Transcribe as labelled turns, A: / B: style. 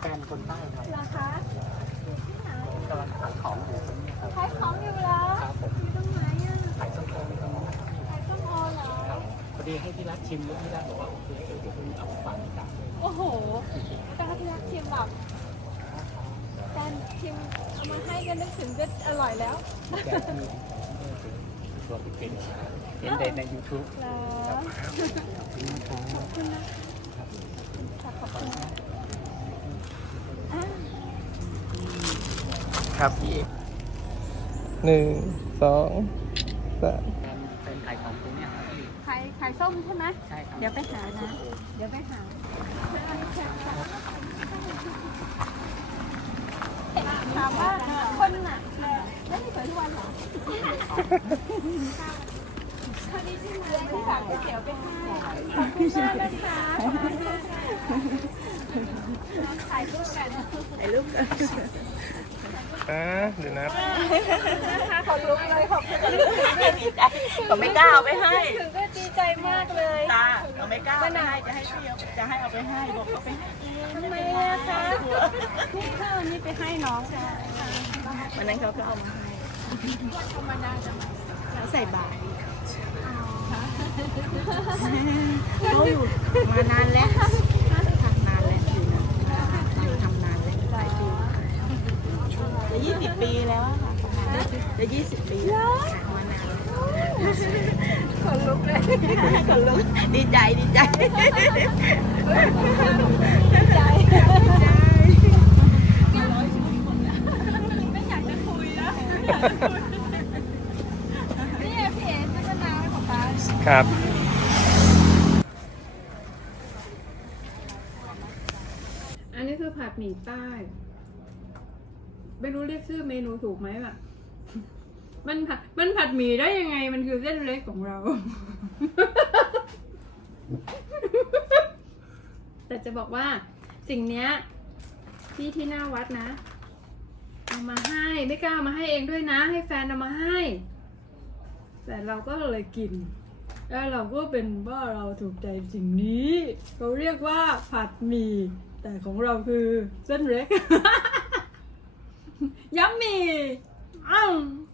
A: แฟนคนใต้ครับ
B: เหรอคะอยู่ที่ไหน
A: กำลังขายของอยู่ตรงนี้ครับ
B: ขายของอยู่เหรอ
A: ครับผม
B: อยู่ตรงไหนอ่ะ
A: ขายส้มโอตรงนี้นะครับ
B: ขายส้มโอเหรอ
A: ครับพอดีให้ที่รักชิมแล้วที่รักบอกว่าโอเคเดี๋ยวคุณเอาฝากที่ร้านเลย
B: โอ้โหตอนที่รักชิมแบบแฟนชิมเอามาให้ก็นึกถึงก็อร่อยแล้ว
A: แกที่ตัวเป็นเห็นใน YouTube
B: เหรอ
A: ครับขอบคุณนะครับ
B: ขอบคุณนะค่ะขอบคุณนะอ่ะ
C: ครับพี่หนึ่งสองสาม
A: เป็นขายของตรงนี้ครับพี่
B: ขายส้มใช่ไหม
A: ใช่ครับ
B: เดี๋ยวไปหานะ เดี๋ยวไปหาถามว่าคนน่ะไม่ได้สวยทุกวันเหรอพอดีที่มาที่ฝากก๋วยเตี๋ยวไปให้ขอบคุณมากนะคะถ่ายรูปกันถ่ายรูปกัน
C: เดี๋ยวนะ
B: นะคะขอลุกเลยขอบคุณ
D: ดีใจเขาไม่กล้าเอาไปให้
B: ถึงก็ดีใจมากเลย
D: ตาเขาไม่กล้าเอาไปให้จะให้พี่จะให้เอาไปให้บอกเอาไปให้
B: ทำไมอะคะนี่ข้าวนี่ไปให้น้องค่ะ
D: วันนั้นเขาก็เอามาให้แล้วใส่บาตรเขาอยู่มานานแล้วทำนานแล้วอยู่ทำนานแล้วหลายปีจะ20 ปีแล้วอะค่ะจะ20 ปีแล้วมานาน
B: ขนลุกเลย
D: คนลุกดีใจดีใจ
B: ดีใจไม่อยากจะคุยแล้วนี่พี่เอ๋ซื้อมะนาวให้ป๊าป๊า
C: ครับ
E: อันนี้คือผัดหมี่ใต้ ไม่รู้เรียกชื่อเมนูถูกไหมแบบมันผัดหมี่ได้ยังไง มันคือเส้นเล็กของเรา แต่จะบอกว่าสิ่งเนี้ยพี่ที่หน้าวัดนะ เอามาให้ไม่กล้าเอามาให้เองด้วยนะ ให้แฟนเอามาให้ แต่เราก็เลยกิน แล้วเราก็เป็นว่าเราถูกใจสิ่งนี้เขาเรียกว่าผัดหมี่แต่ของเราคือเส้นเล็ก ยัมมี่อ้าว